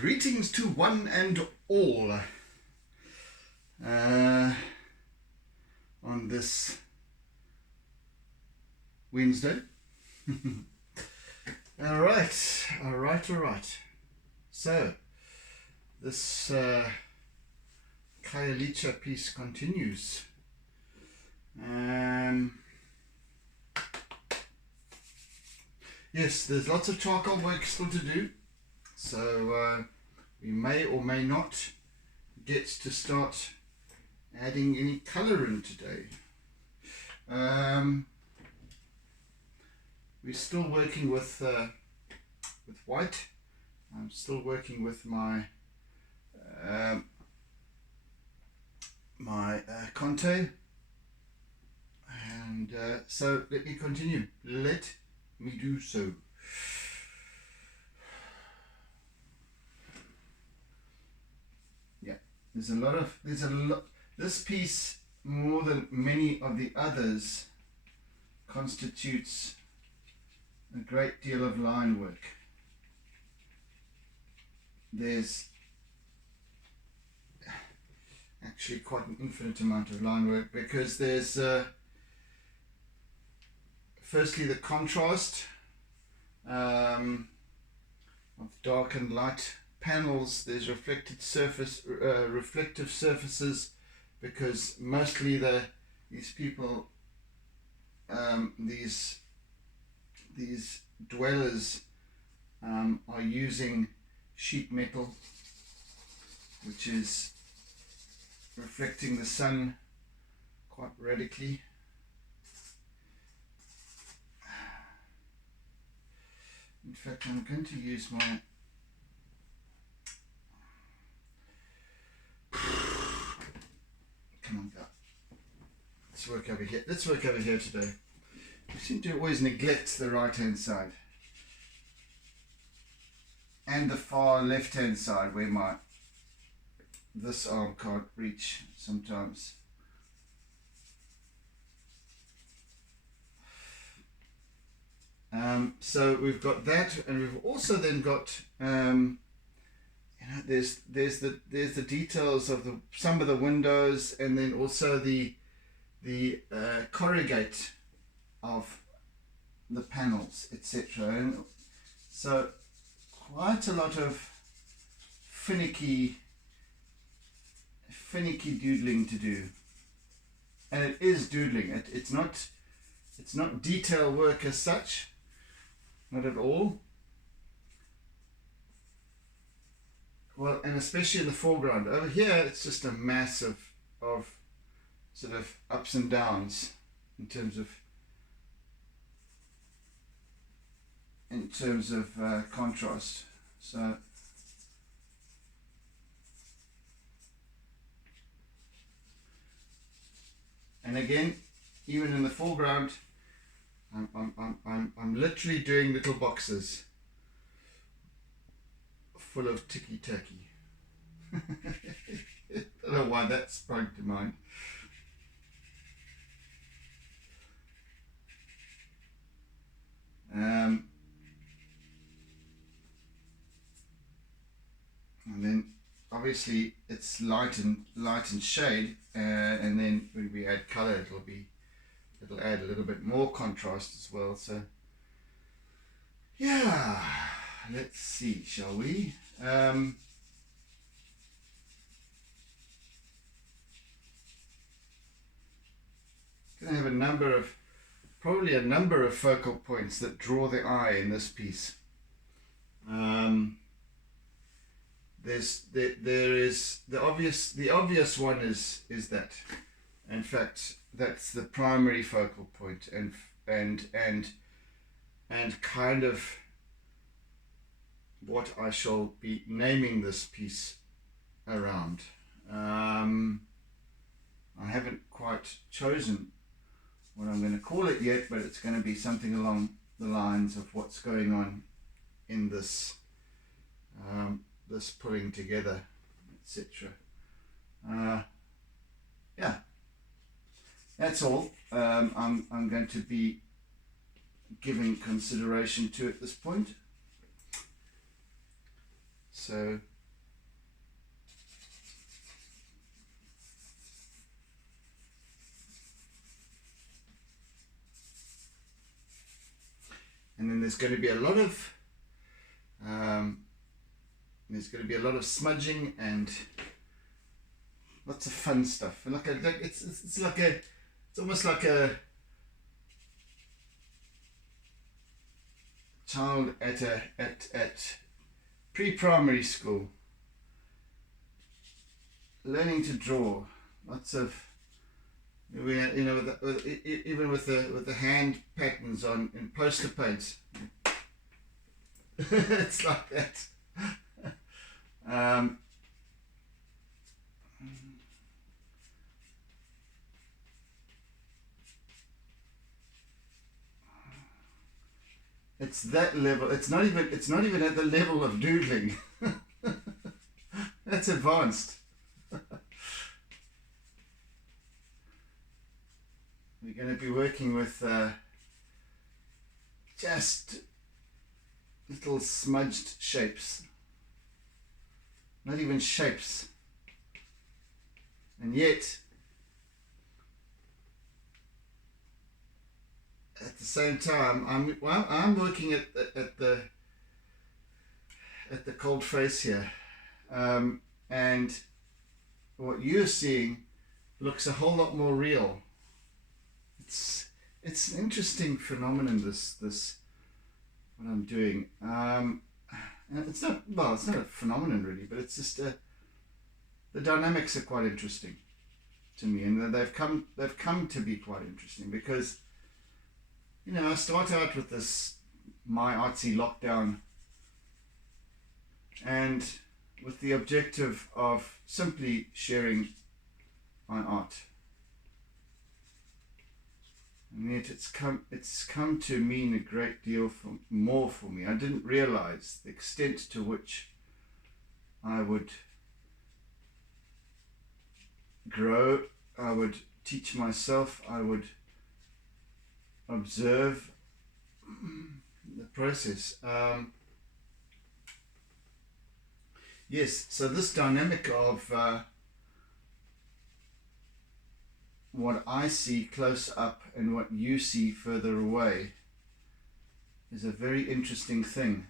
Greetings to one and all on this Wednesday. All right. So this Khayelitsha piece continues. Yes, there's lots of charcoal work still to do. So we may or may not get to start adding any colour in today. We're still working with white. I'm still working with my Conte, and so let me continue. Let me do so. There's a lot. This piece, more than many of the others, constitutes a great deal of line work. There's actually quite an infinite amount of line work because there's firstly the contrast of dark and light panels. There's reflective surfaces, because mostly these people, these dwellers are using sheet metal, which is reflecting the sun quite radically. In fact, I'm going to use my come on, go. Let's work over here. Let's work over here today. We seem to always neglect the right hand side and the far left hand side where this arm can't reach sometimes. So we've got that, and we've also then got there's the details of some of the windows, and then also the corrugate of the panels, etc. And so quite a lot of finicky doodling to do, and it is doodling. It's not detail work as such, not at all. Well, and especially in the foreground. Over here, it's just a mass of sort of ups and downs in terms of contrast. So and again, even in the foreground, I'm literally doing little boxes full of ticky-tacky. I don't know why that sprung to mind. And then obviously it's light and shade, and then when we add color, it'll add a little bit more contrast as well. So yeah, let's see, shall we? Gonna have probably a number of focal points that draw the eye in this piece. There is the obvious one is that, in fact, that's the primary focal point, and kind of what I shall be naming this piece around. I haven't quite chosen what I'm going to call it yet, but it's going to be something along the lines of what's going on in this this pulling together, etc. Yeah, that's all I'm going to be giving consideration to at this point. So and then there's going to be a lot of smudging and lots of fun stuff. And it's almost like a child at pre-primary school learning to draw. Lots of even with the hand patterns on in poster paints. It's like that. It's that level. It's not even at the level of doodling. That's advanced. We're going to be working with just little smudged shapes. Not even shapes. And yet, at the same time, I'm working at the cold face here, and what you're seeing looks a whole lot more real. It's an interesting phenomenon. This what I'm doing. And it's not a phenomenon really, but it's just the dynamics are quite interesting to me, and they've come to be quite interesting because, I start out with this my Artsy lockdown, and with the objective of simply sharing my art. And yet it's come to mean a great deal more for me. I didn't realize the extent to which I would grow, I would teach myself, I would observe the process. Yes, so this dynamic of what I see close up and what you see further away is a very interesting thing.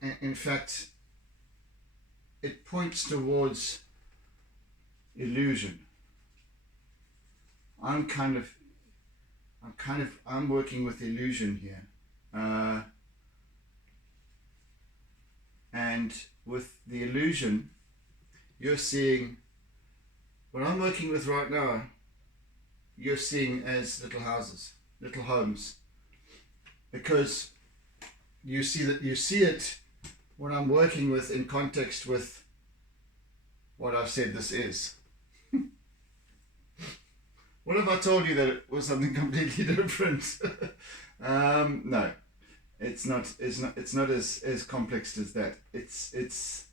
In fact, it points towards illusion. I'm working with illusion here, and with the illusion, you're seeing what I'm working with right now. You're seeing as little houses, little homes, because you see it what I'm working with in context with what I've said this is. What if I told you that it was something completely different? No, it's not as complex as that. It's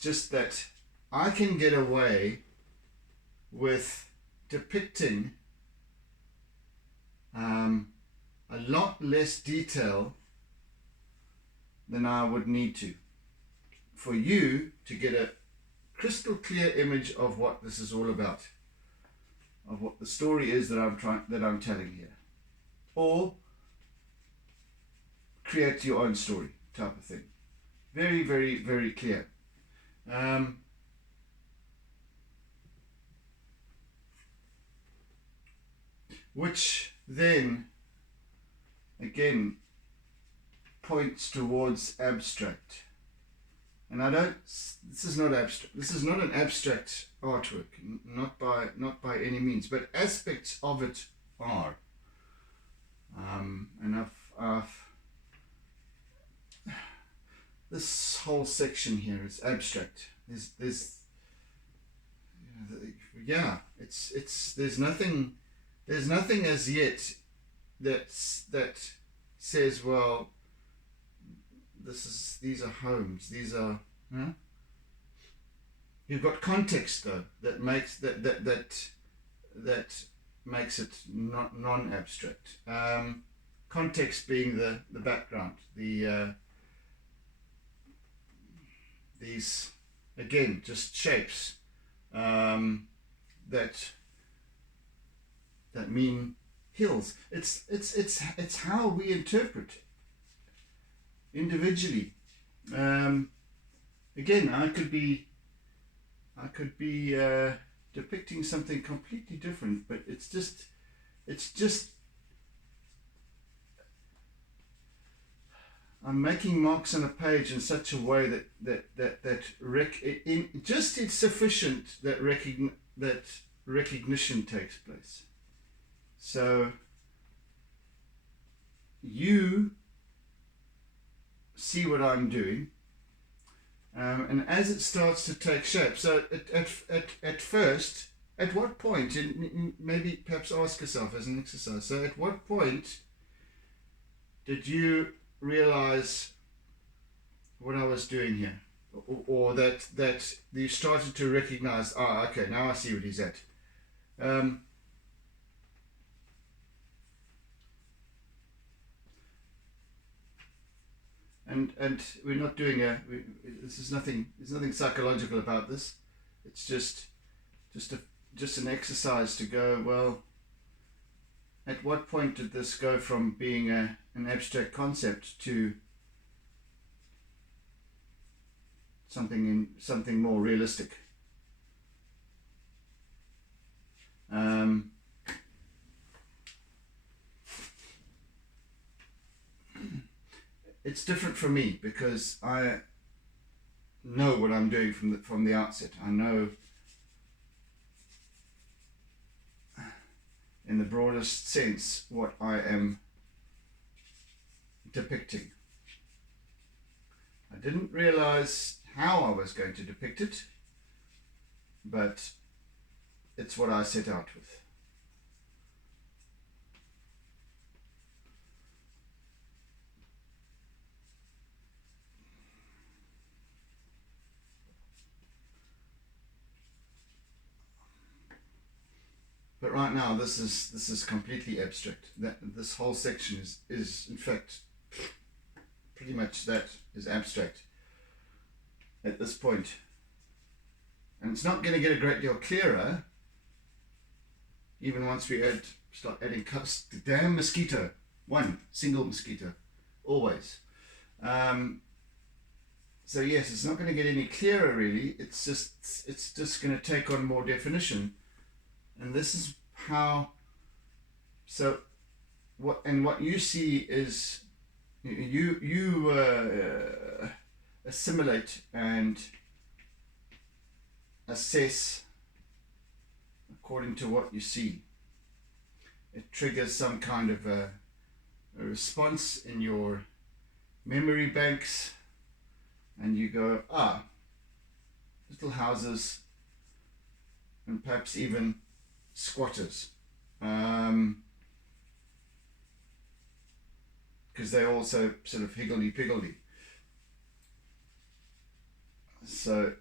just that I can get away with depicting a lot less detail than I would need to, for you to get a crystal clear image of what this is all about, of what the story is that I'm telling here, or create your own story type of thing. Very, very, very clear. Which then again points towards abstract. And this is not abstract. This is not an abstract artwork, not by any means, but aspects of it are. And I've this whole section here is abstract. There's nothing as yet that says, well, these are homes, these are, you've got context though that makes that makes it not non-abstract. Context being the background. These, again, just shapes that mean hills. It's how we interpret individually. Again, I could be depicting something completely different, but it's just I'm making marks on a page in such a way it's sufficient that recognition takes place. So you see what I'm doing, and as it starts to take shape. So at first, at what point, and maybe perhaps ask yourself as an exercise, so at what point did you realize what I was doing here, or that you started to recognize, okay, now I see what he's at. And we're not doing there's nothing psychological about this. It's just an exercise to go, well, at what point did this go from being an abstract concept to something more realistic? It's different for me because I know what I'm doing from the outset. I know in the broadest sense what I am depicting. I didn't realize how I was going to depict it, but it's what I set out with. But right now, this is completely abstract. This whole section is in fact pretty much that is abstract at this point, and it's not going to get a great deal clearer even once we start adding cuts. The damn mosquito, one single mosquito, always. So yes, it's not going to get any clearer really. It's just going to take on more definition. And this is how, so what you see is you assimilate and assess according to what you see. It triggers some kind of a response in your memory banks, and you go, little houses, and perhaps even squatters, because they're also sort of higgledy-piggledy. So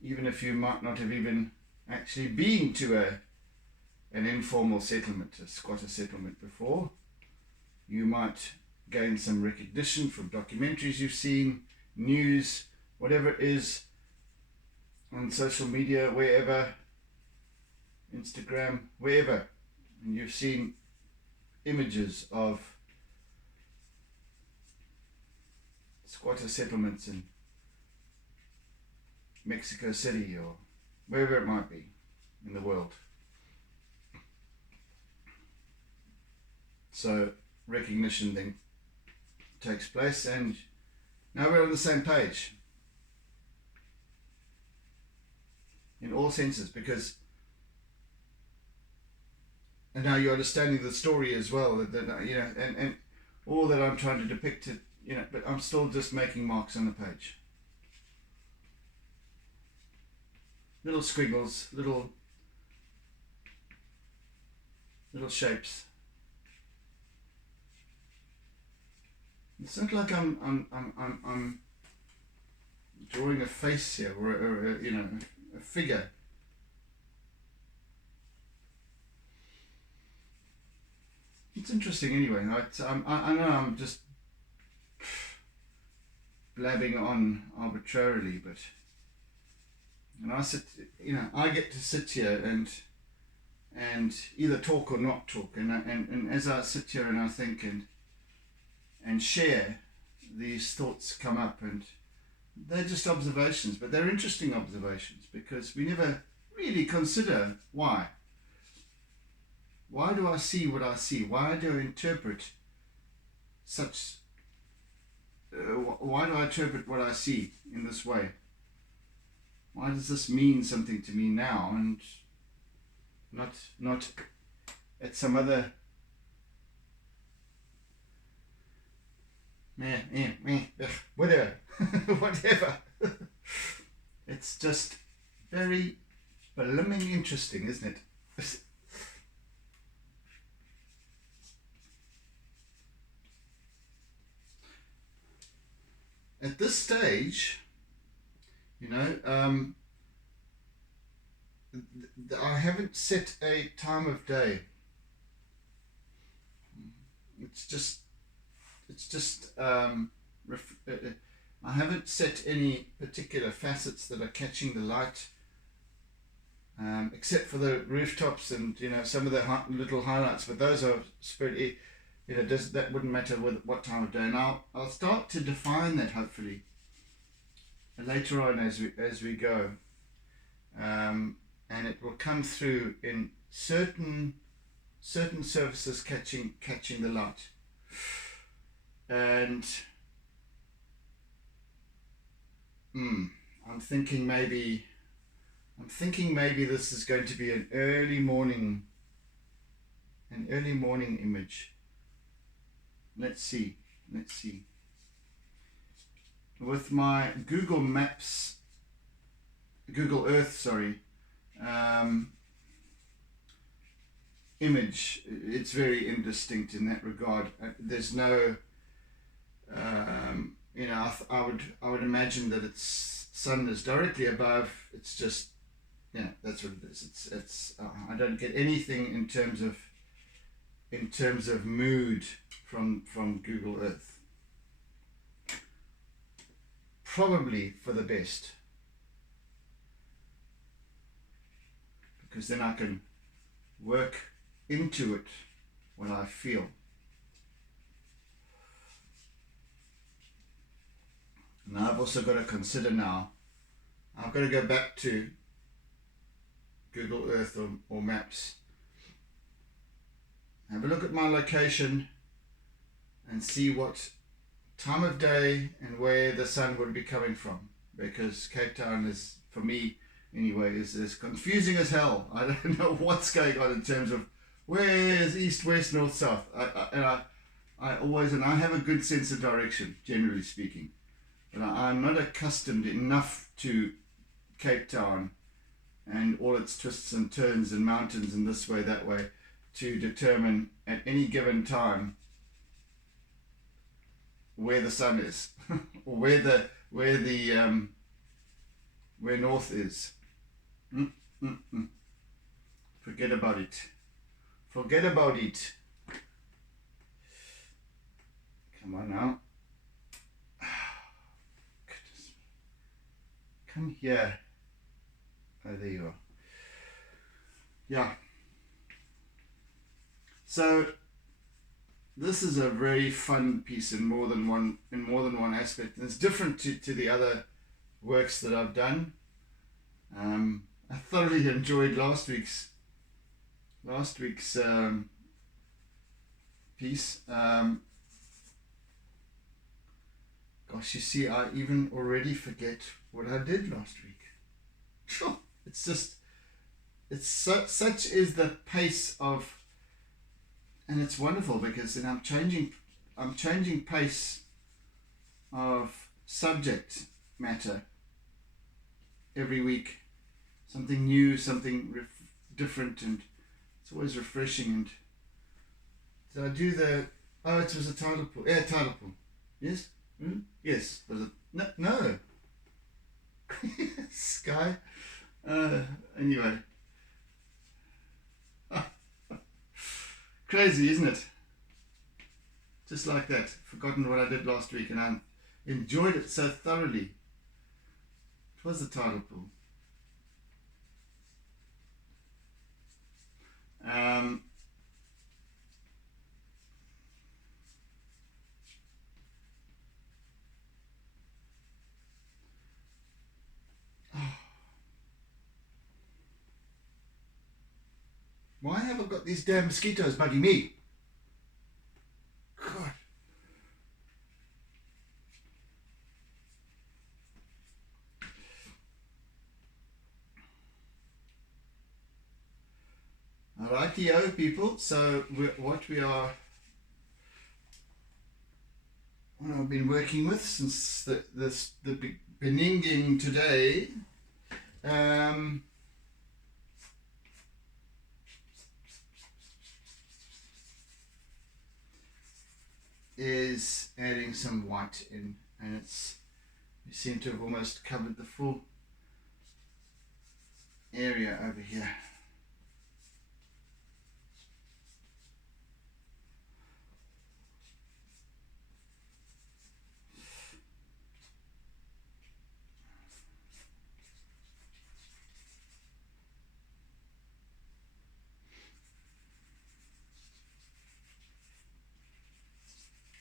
even if you might not have even actually been to an informal settlement, a squatter settlement before, you might gain some recognition from documentaries you've seen, news, whatever it is, on social media, wherever, Instagram, wherever, and you've seen images of squatter settlements in Mexico City or wherever it might be in the world. So recognition then takes place, and now we're on the same page in all senses, because and now you're understanding the story as well, that and all that I'm trying to depict it, but I'm still just making marks on the page, little squiggles, little shapes. It's not like I'm drawing a face here or a figure. it's interesting anyway. I know I'm just blabbing on arbitrarily, but I get to sit here and either talk or not talk, and as I sit here and I think and share, these thoughts come up, and they're just observations, but they're interesting observations because we never really consider why. Why do I see what I see? Why do I interpret such? Why do I interpret what I see in this way? Why does this mean something to me now and not at some other whatever whatever. It's just very blooming interesting, isn't it? At this stage, I haven't set a time of day. It's just I haven't set any particular facets that are catching the light, except for the rooftops and some of the little highlights. But those are spread. That wouldn't matter with what time of day. And I'll start to define that hopefully later on as we go, and it will come through in certain surfaces catching the light. And I'm thinking maybe this is going to be an early morning image. Let's see. With my Google Earth, image, it's very indistinct in that regard. There's no, I would imagine that its sun is directly above. It's just, that's what it is. It's I don't get anything in terms of mood from Google Earth. Probably for the best, because then I can work into it what I feel. And I've also got to consider now, I've got to go back to Google Earth or Maps, have a look at my location and see what time of day and where the sun would be coming from, because Cape Town is, for me anyway, is confusing as hell. I don't know what's going on in terms of where is east, west, north, south. I have a good sense of direction, generally speaking, but I'm not accustomed enough to Cape Town and all its twists and turns and mountains and this way, that way, to determine at any given time where the sun is or where north is. Forget about it. Come on now. Goodness. Come here. Oh, there you are. Yeah. So this is a very fun piece in more than one aspect, and it's different to the other works that I've done. I thoroughly enjoyed last week's piece. Gosh, you see, I even already forget what I did last week. Such is the pace of. And it's wonderful because then I'm changing pace of subject matter every week. Something new, something different, and it's always refreshing. And did I do the? Oh, it was a tidal pool. Yeah, tidal pool. Yes. Yes. Was it? No. Sky. Anyway. Crazy, isn't it? just like that. Forgotten what I did last week, and I enjoyed it so thoroughly. It was the tidal pool. Why have I got these damn mosquitoes bugging me? God. Alrighty-o, people. So what I've been working with since the beginning today, is adding some white in, and we seem to have almost covered the full area over here.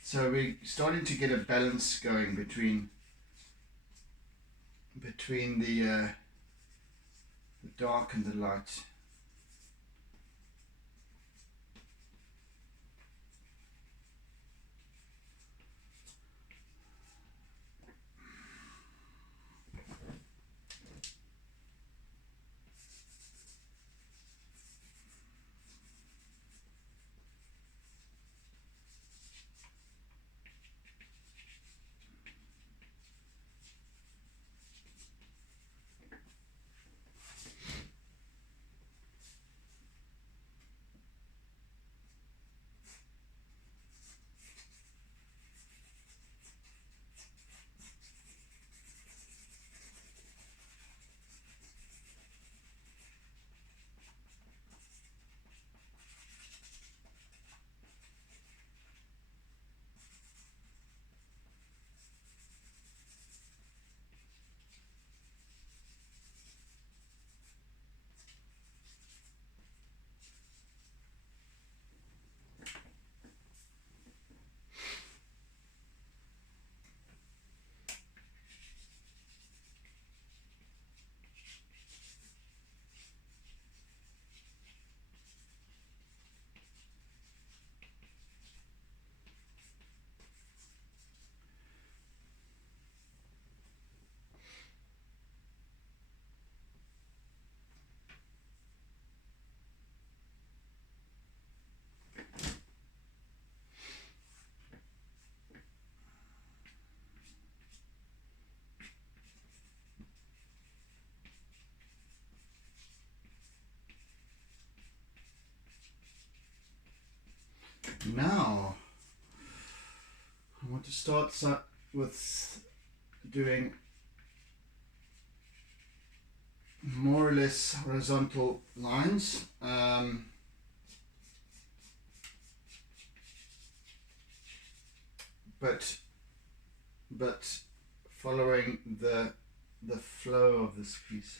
So we're starting to get a balance going between the dark and the light. Now I want to start with doing more or less horizontal lines, but following the flow of this piece.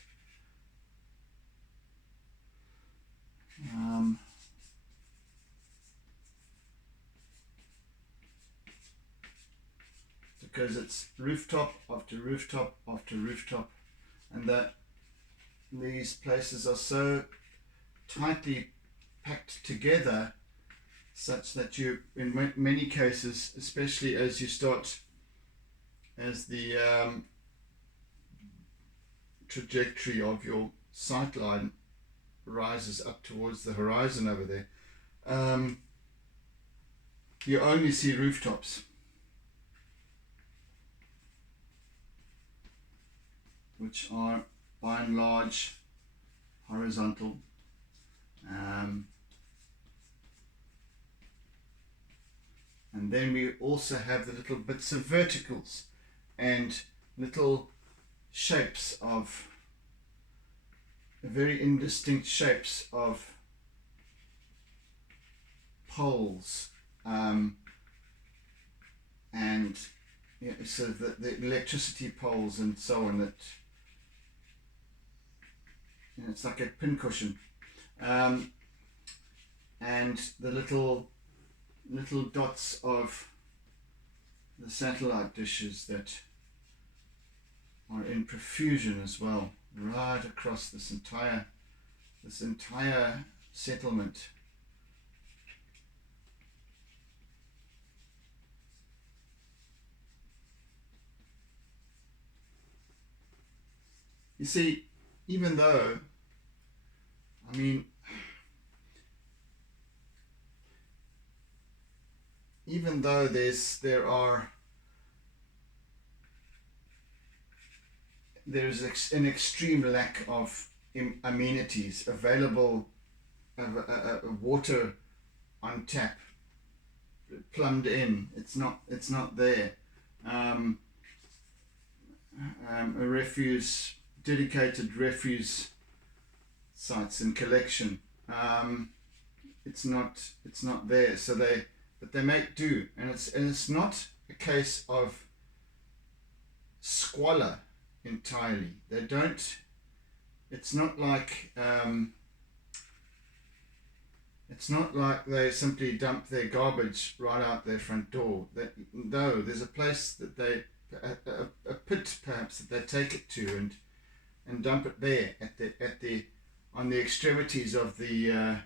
Because it's rooftop after rooftop after rooftop, and that these places are so tightly packed together such that you, in many cases, especially as the trajectory of your sight line rises up towards the horizon over there, you only see rooftops, which are by and large horizontal. And then we also have the little bits of verticals and little shapes of very indistinct shapes of poles and so the electricity poles and so on, that it's like a pincushion, and the little dots of the satellite dishes that are in profusion as well, right across this entire settlement. You see, even though, I mean, even though there's an extreme lack of amenities available, water on tap, plumbed in, it's not there. Dedicated refuse sites and collection, it's not there. So they make do, and it's not a case of squalor entirely. They don't. It's not like they simply dump their garbage right out their front door. No, there's a place that a pit perhaps that they take it to and dump it there on the extremities of the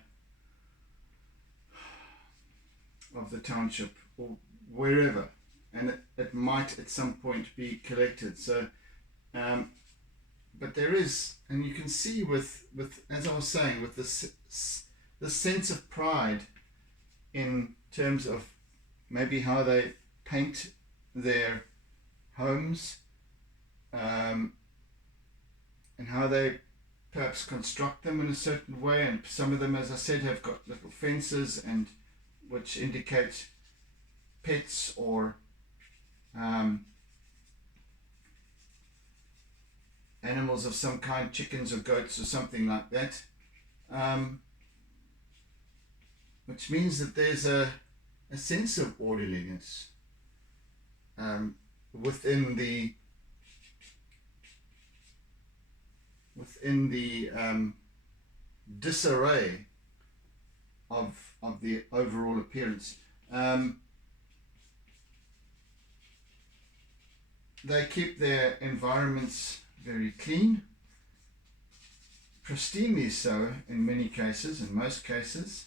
township or wherever, and it might at some point be collected. So, but there is, and you can see with as I was saying, with the sense of pride in terms of maybe how they paint their homes, and how they perhaps construct them in a certain way, and some of them, as I said, have got little fences and which indicate pets or animals of some kind, chickens or goats or something like that, which means that there's a sense of orderliness within the disarray of the overall appearance. They keep their environments very clean, pristinely so in many cases, in most cases.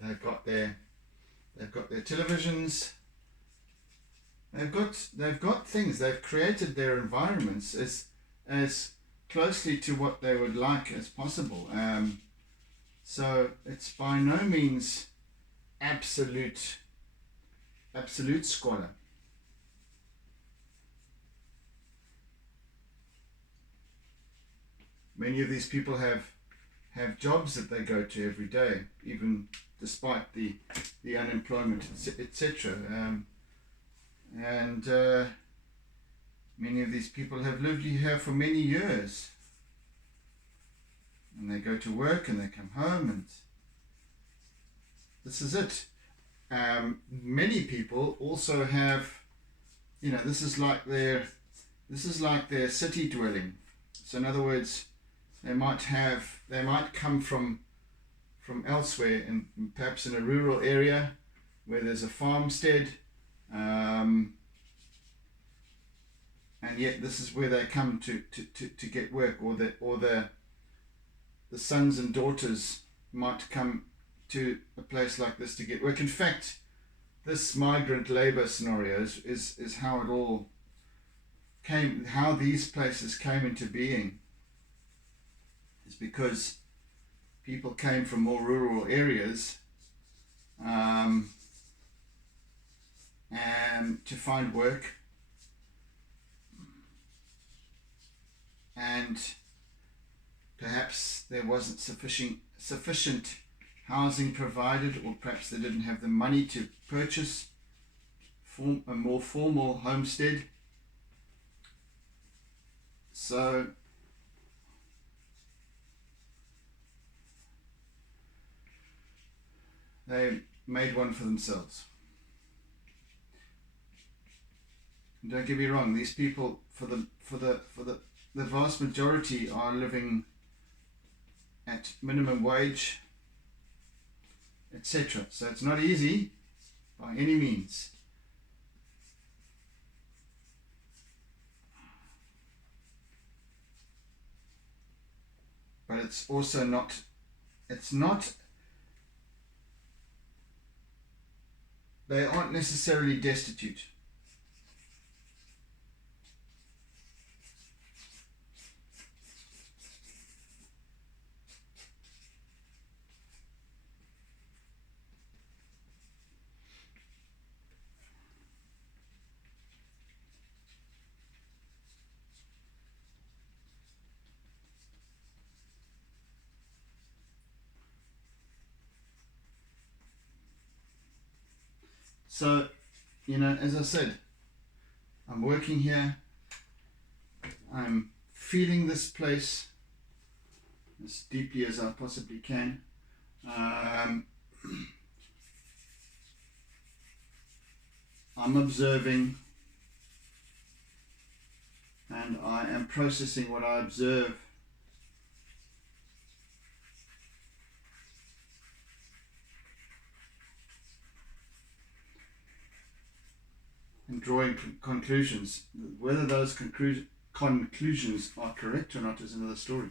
They've got their televisions. They've got things. They've created their environments as closely to what they would like as possible. So it's by no means absolute squalor. Many of these people have jobs that they go to every day, even despite the unemployment, etc. And many of these people have lived here for many years, and they go to work and they come home, and this is it. Many people also have, this is like their city dwelling. So in other words, they might come from elsewhere, and perhaps in a rural area where there's a farmstead, and yet this is where they come to get work, or the sons and daughters might come to a place like this to get work. In fact, this migrant labor scenario is how it all came, how these places came into being, is because people came from more rural areas and to find work, and perhaps there wasn't sufficient housing provided, or perhaps they didn't have the money to purchase a more formal homestead. So they made one for themselves. And don't get me wrong, these people, for the vast majority, are living at minimum wage, etc. So it's not easy by any means. But it's also not, they aren't necessarily destitute. So, as I said, I'm working here. I'm feeling this place as deeply as I possibly can. I'm observing, and I am processing what I observe. And drawing conclusions. Whether those conclusions are correct or not is another story.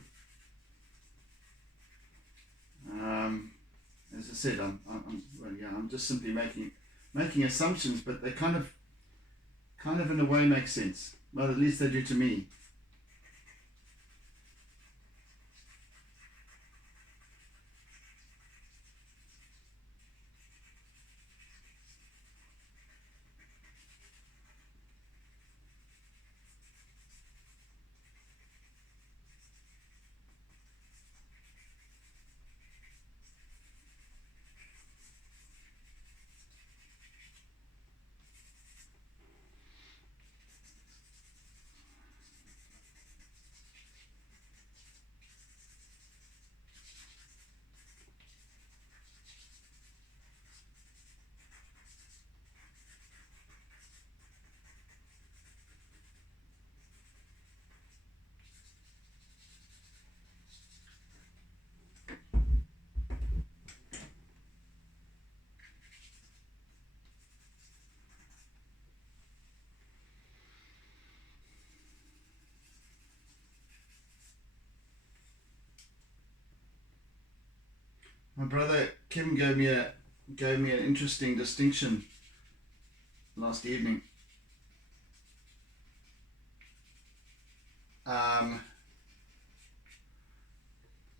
As I said, I'm just simply making assumptions, but they kind of in a way make sense. Well, at least they do to me. My brother Kim gave me an interesting distinction last evening.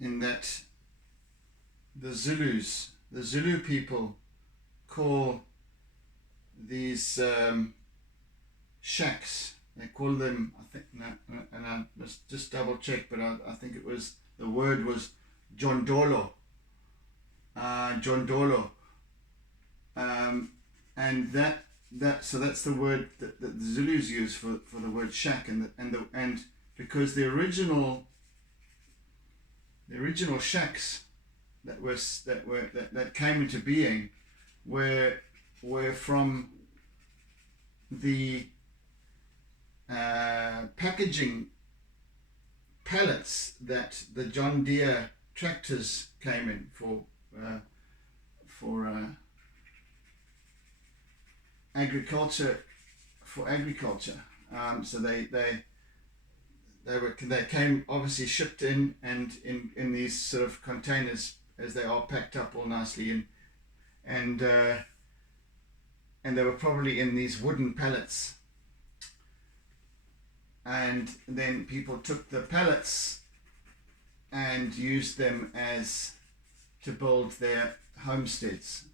In that the Zulu people call these shacks. They call them, I think, and I must just double check, but I think the word was jondolo. Jondolo, and so that's the word that the Zulus use for the word shack, and because the original shacks that came into being were from the packaging pallets that the John Deere tractors came in for agriculture. So they came obviously shipped in, and in these sort of containers as they are packed up all nicely, and they were probably in these wooden pallets, and then people took the pallets and used them to build their homesteads.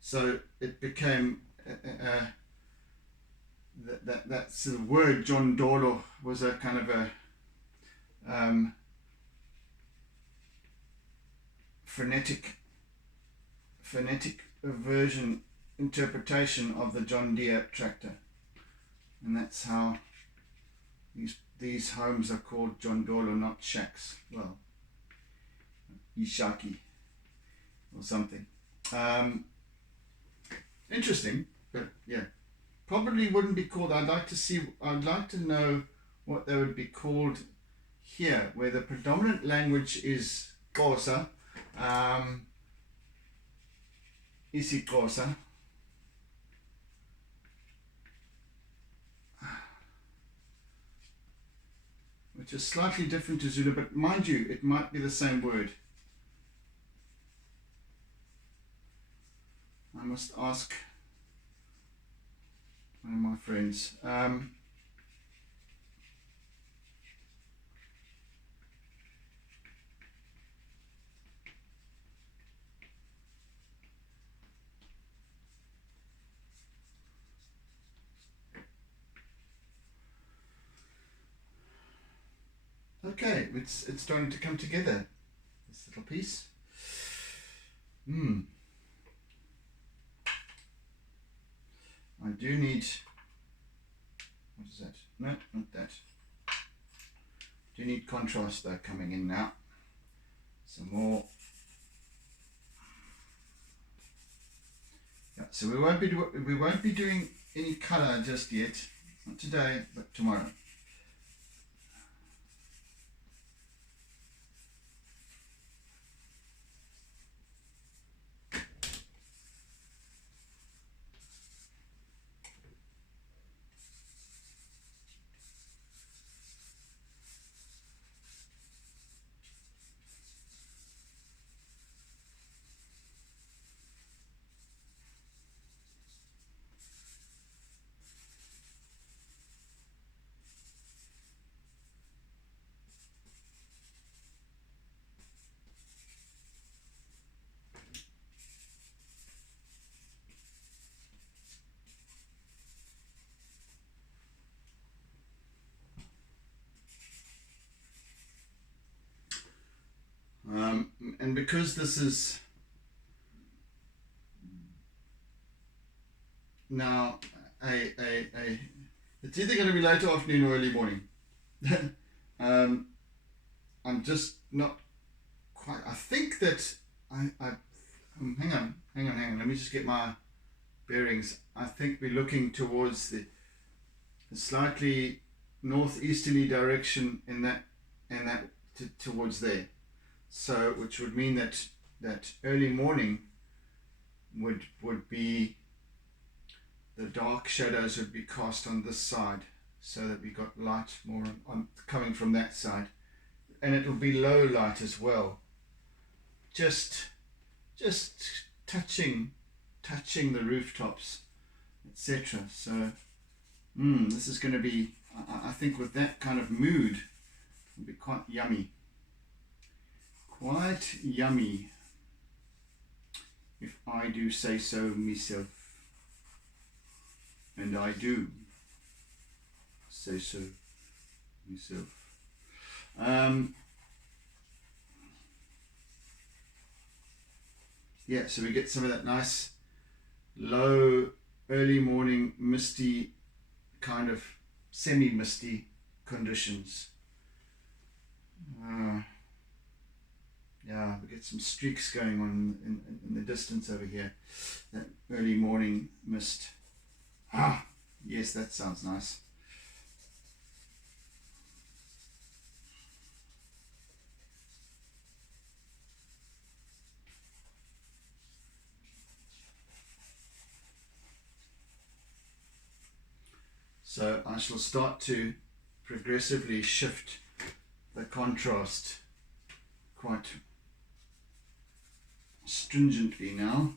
So it became that sort of word John Dolo was a kind of a phonetic interpretation of the John Deere tractor, and that's how these homes are called John Dolo, not shacks. Well, Ishaki or something. Interesting, but yeah, probably wouldn't be called. I'd like to know what they would be called here, where the predominant language is Xhosa, isiXhosa, which is slightly different to Zulu, but mind you, it might be the same word. I must ask one of my friends. Okay, it's starting to come together, this little piece. I do need, what is that? No, not that. Do need contrast though coming in now. Some more. Yeah, so we won't be doing any color just yet. Not today, but tomorrow. And because this is now it's either going to be late afternoon or early morning. I'm just not quite. I think that hang on. Let me just get my bearings. I think we're looking towards the slightly northeasterly direction in that towards there. So, which would mean that early morning would be, the dark shadows would be cast on this side, so that we got light more on coming from that side, and it will be low light as well. Just touching the rooftops, etc. So, this is going to be, I think, with that kind of mood, it'll be quite yummy. Quite yummy, if I do say so myself, and I do say so myself. Yeah, so we get some of that nice low early morning misty, kind of semi-misty conditions. Yeah, we get some streaks going on in the distance over here. That early morning mist. Yes, that sounds nice. So I shall start to progressively shift the contrast quite stringently now.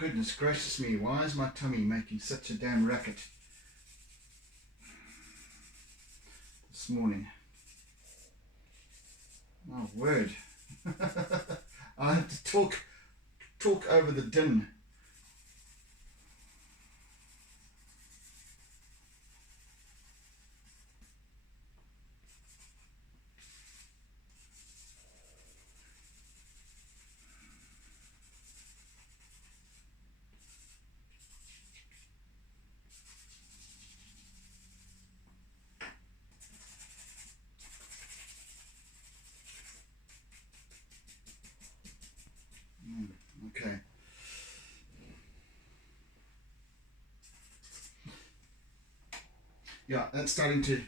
Goodness gracious me, why is my tummy making such a damn racket this morning? My word. I have to talk over the din. Okay. Yeah, that's starting to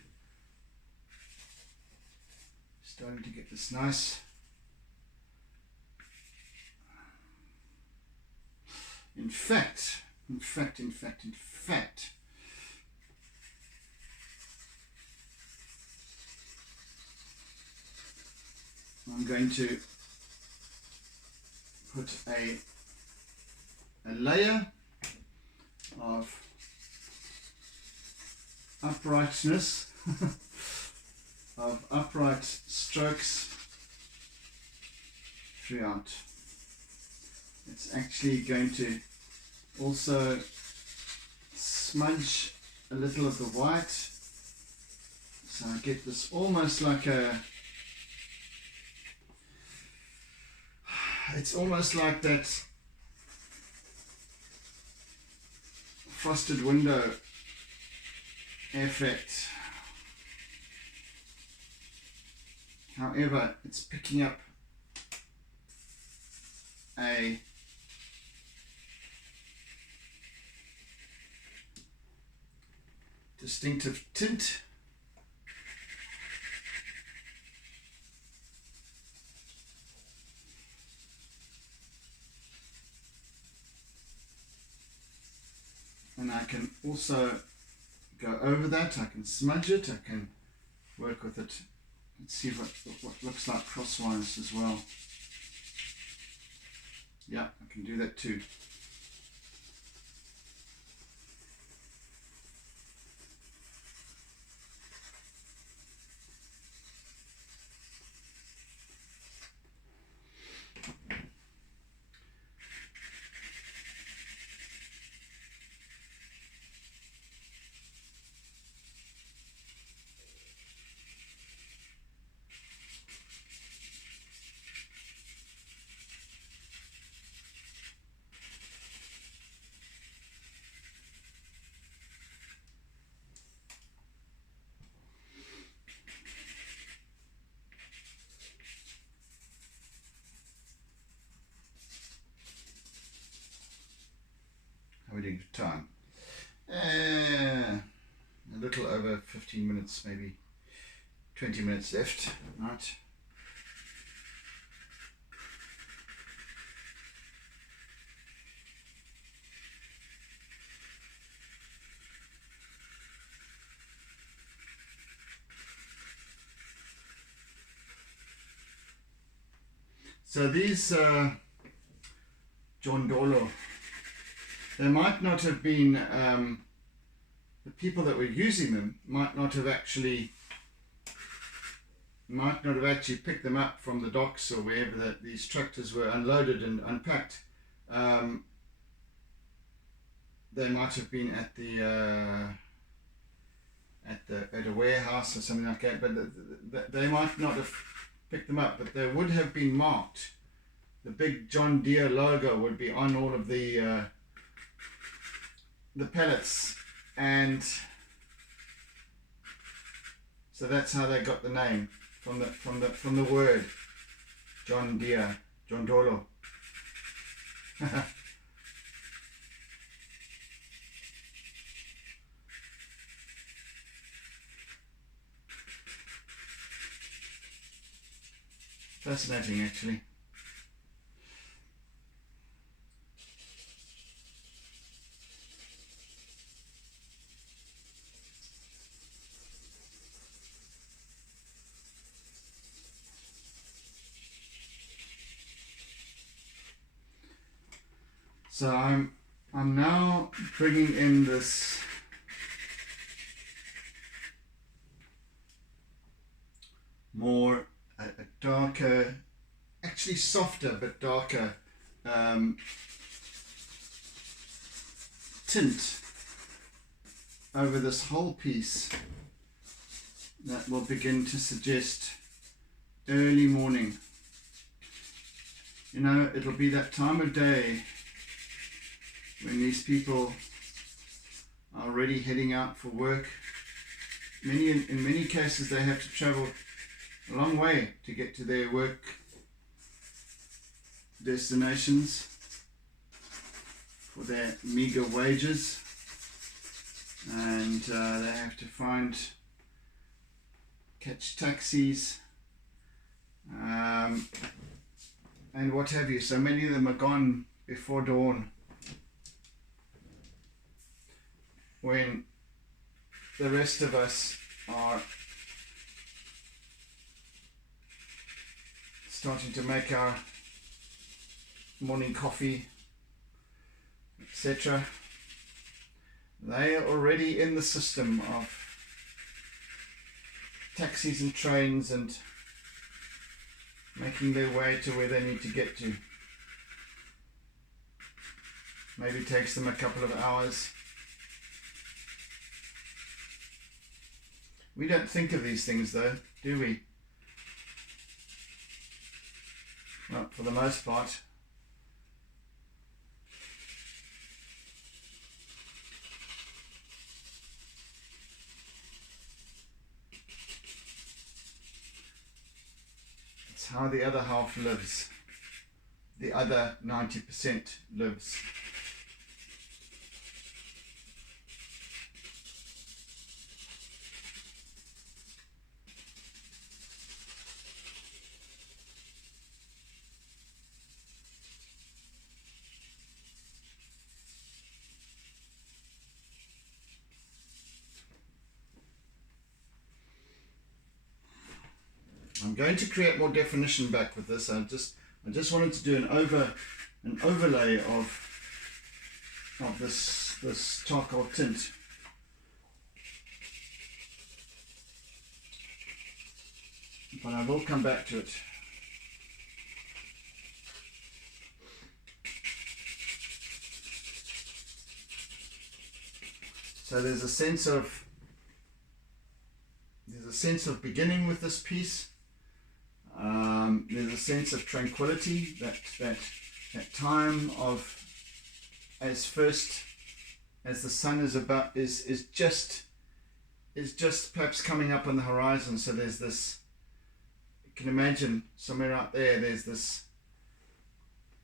get this nice. In fact, I'm going to put a layer of uprightness, of upright strokes throughout. It's actually going to also smudge a little of the white, so I get this almost like it's almost like that frosted window effect. However, it's picking up a distinctive tint. And I can also go over that, I can smudge it, I can work with it. Let's see what looks like crosswise as well. Yeah, I can do that too. How are we doing for time? A little over 15 minutes, maybe 20 minutes left, right? So these Jondolo, they might not have been, the people that were using them might not have actually picked them up from the docks or wherever these tractors were unloaded and unpacked. They might have been at a warehouse or something like that, but they might not have picked them up, but they would have been marked. The big John Deere logo would be on all of the pellets, and so that's how they got the name from the word John Deere, John Dolo. Fascinating, actually. So I'm now bringing in this more a darker, actually softer but darker tint over this whole piece that will begin to suggest early morning. You know, it'll be that time of day when these people are already heading out for work. In many cases they have to travel a long way to get to their work destinations for their meager wages, and they have to catch taxis and what have you. So many of them are gone before dawn, when the rest of us are starting to make our morning coffee, etc. They are already in the system of taxis and trains and making their way to where they need to get to. Maybe it takes them a couple of hours. We don't think of these things though, do we? Well, for the most part. It's how the other half lives. The other 90% lives. I'm going to create more definition back with this. I just wanted to do an overlay of this charcoal tint. But I will come back to it. So there's a sense of beginning with this piece. There's a sense of tranquility, that time of as the sun is just perhaps coming up on the horizon. So there's this, you can imagine somewhere out there's this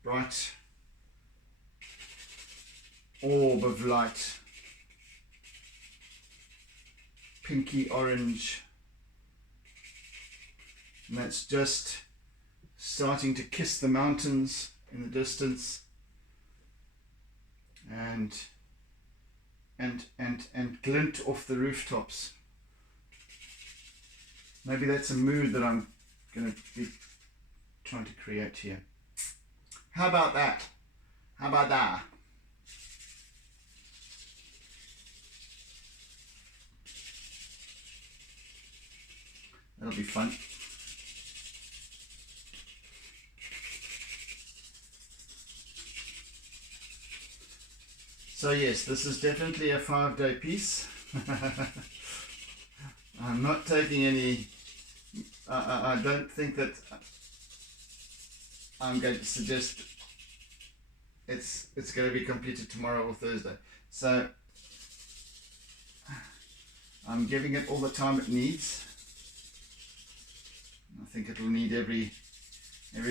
bright orb of light, pinky orange, and that's just starting to kiss the mountains in the distance, and glint off the rooftops. Maybe that's a mood that I'm going to be trying to create here. How about that? How about that? That'll be fun. So yes, this is definitely a 5-day piece. I'm not taking any, I don't think that I'm going to suggest it's going to be completed tomorrow or Thursday. So I'm giving it all the time it needs. I think it will need every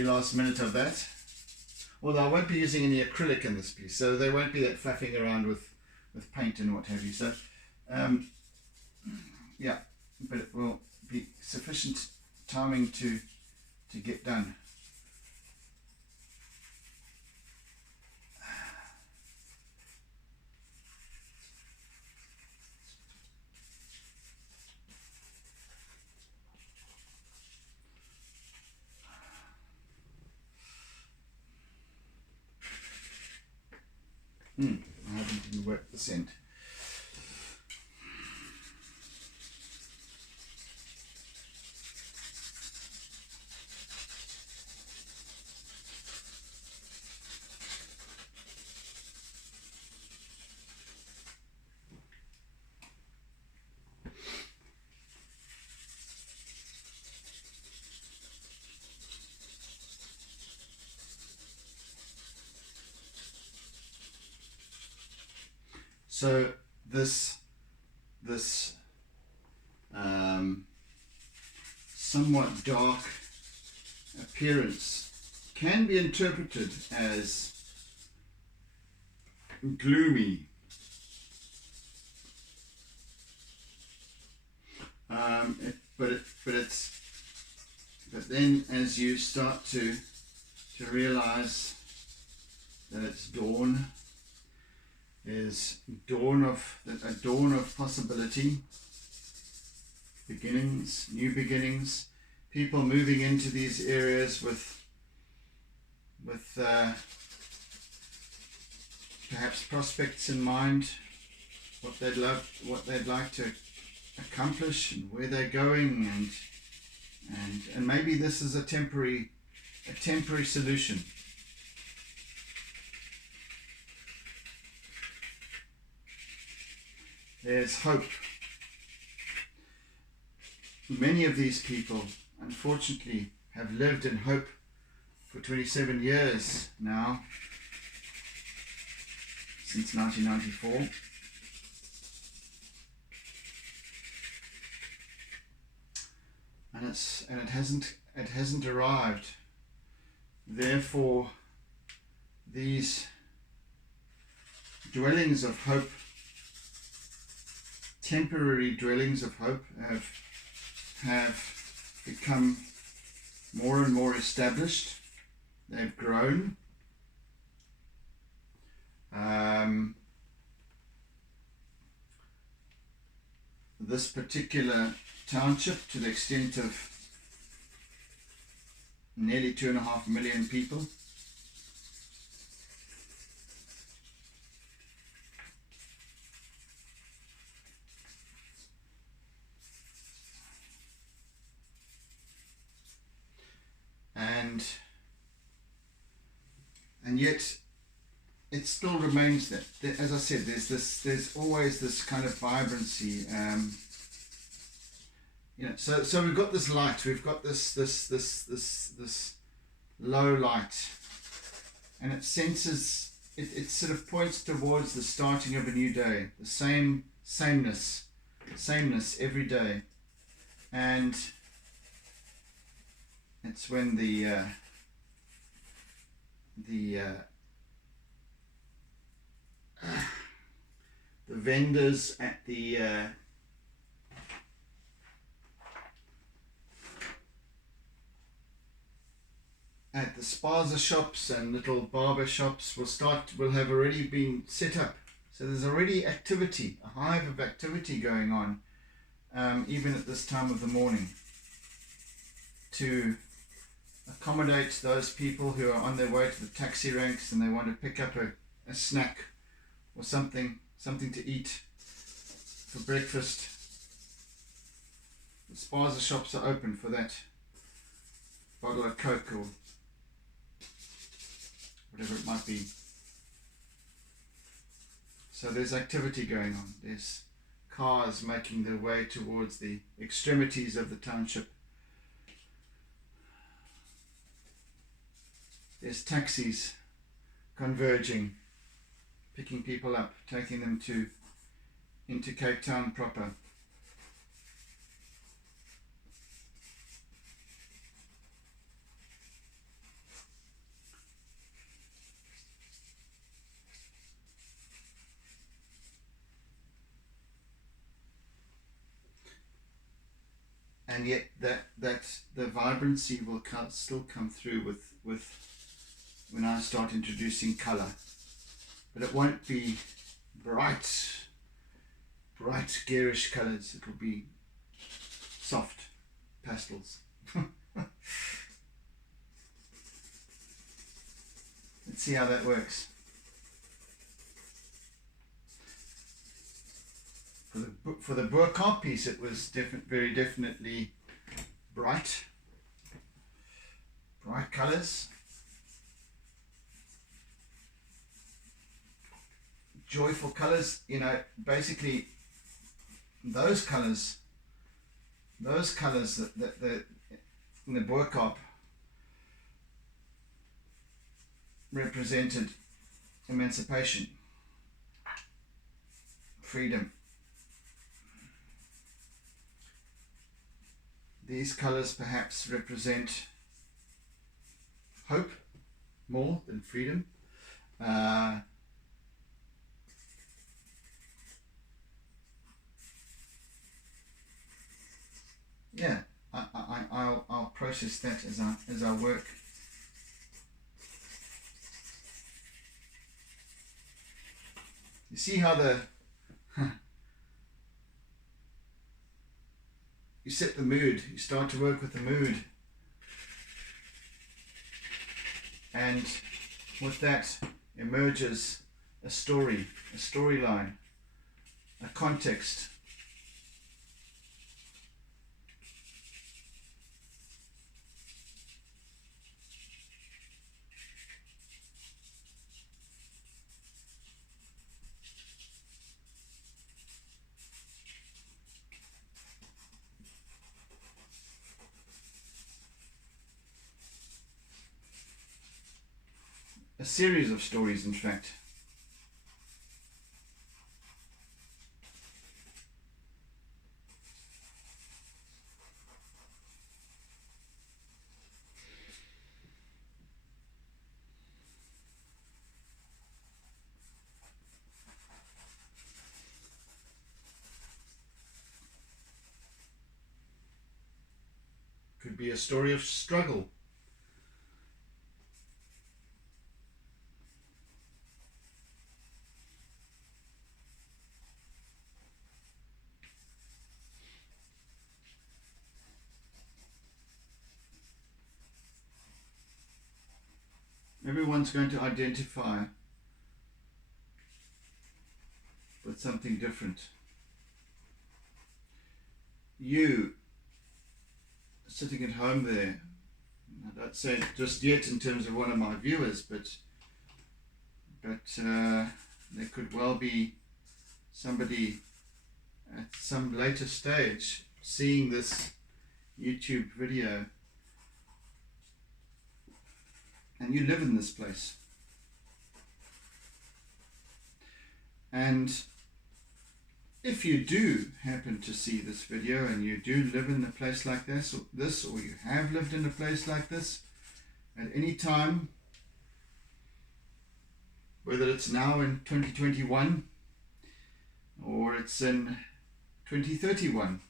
last minute of that. Although I won't be using any acrylic in this piece, so there won't be that faffing around with paint and what have you. So, yeah, but it will be sufficient timing to get done. I haven't even worked the scent. So this somewhat dark appearance can be interpreted as gloomy. But then as you start to realize that it's dawn, there's a dawn of possibility, beginnings, new beginnings, people moving into these areas with perhaps prospects in mind, what they'd like to accomplish and where they're going, and maybe this is a temporary solution. There's hope. Many of these people, unfortunately, have lived in hope for 27 years now, since 1994. And it hasn't arrived. Therefore, these dwellings of hope, temporary dwellings of hope, have become more and more established. They've grown. This particular township, to the extent of nearly 2.5 million people, and yet it still remains that, as I said, there's always this kind of vibrancy. So we've got this light, we've got this low light, and it senses, it sort of points towards the starting of a new day, the sameness every day, and it's when the vendors at the spaza shops and little barber shops will have already been set up. So there's already activity, a hive of activity going on, even at this time of the morning, to accommodate those people who are on their way to the taxi ranks and they want to pick up a snack or something to eat for breakfast. The spaza shops are open for that bottle of Coke or whatever it might be. So there's activity going on. There's cars making their way towards the extremities of the township. There's taxis converging, picking people up, taking them into Cape Town proper. And yet that the vibrancy will still come through with when I start introducing colour, but it won't be bright garish colours. It will be soft pastels. Let's see how that works. for the Burkhardt piece, it was very definitely bright colors, joyful colors. You know, basically those colors that in the Burkhardt represented emancipation, freedom. These colors perhaps represent hope more than freedom. Yeah, I'll process that as I work. You see how you set the mood, you start to work with the mood, and with that emerges a story, a storyline, a context. A series of stories, in fact. Could be a story of struggle. Everyone's going to identify with something different. You, sitting at home there, I don't say it just yet in terms of one of my viewers, but there could well be somebody at some later stage seeing this YouTube video, and you live in this place, and if you do happen to see this video and you do live in a place like this, or you have lived in a place like this at any time, whether it's now in 2021 or it's in 2031,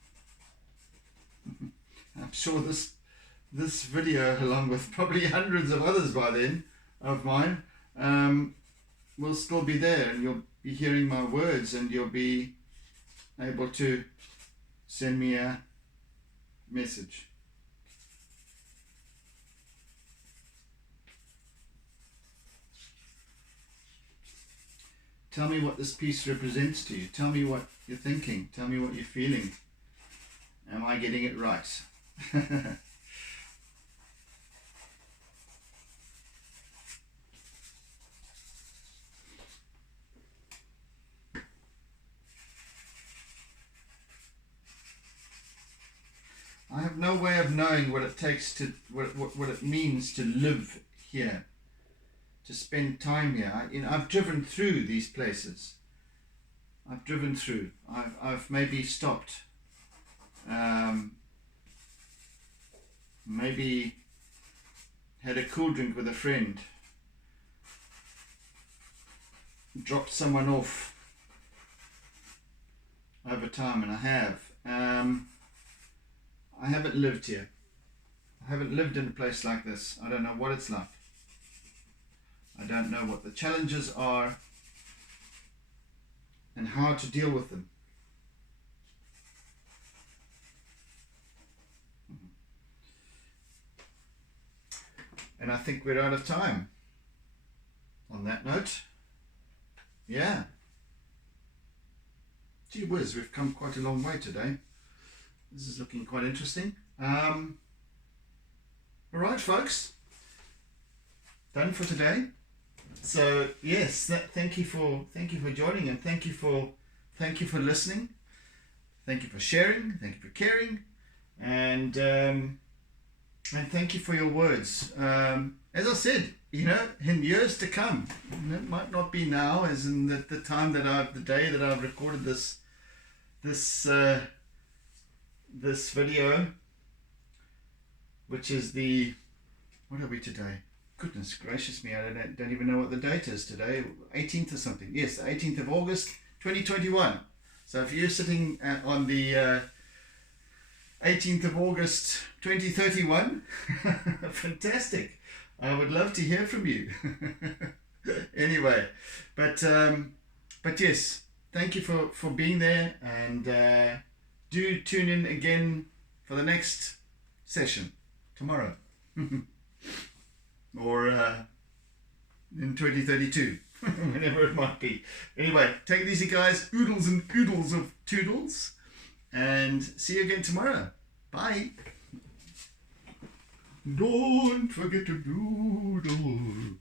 I'm sure this video, along with probably hundreds of others by then of mine, will still be there, and you'll be hearing my words, and you'll be able to send me a message. Tell me what this piece represents to you. Tell me what you're thinking. Tell me what you're feeling. Am I getting it right? I have no way of knowing what it takes to, what it means to live here, to spend time here. I've driven through these places. I've driven through. I've maybe stopped. Maybe had a cool drink with a friend. Dropped someone off over time, and I have. I haven't lived here. I haven't lived in a place like this. I don't know what it's like. I don't know what the challenges are and how to deal with them. And I think we're out of time. On that note, yeah. Gee whiz, we've come quite a long way today. This is looking quite interesting. All right, folks, done for today. So yes, thank you for joining, and thank you for listening. Thank you for sharing. Thank you for caring, and thank you for your words. As I said, in years to come, it might not be now, as in the time that the day that I've recorded this video, which is what are we today? Goodness gracious me, I don't even know what the date is today. 18th or something. Yes, the 18th of August 2021. So if you're sitting on the 18th of August 2031, fantastic. I would love to hear from you. Anyway, but yes, thank you for being there, and do tune in again for the next session tomorrow. Or in 2032, whenever it might be. Anyway, take it easy, guys. Oodles and oodles of toodles. And see you again tomorrow. Bye. Don't forget to doodle.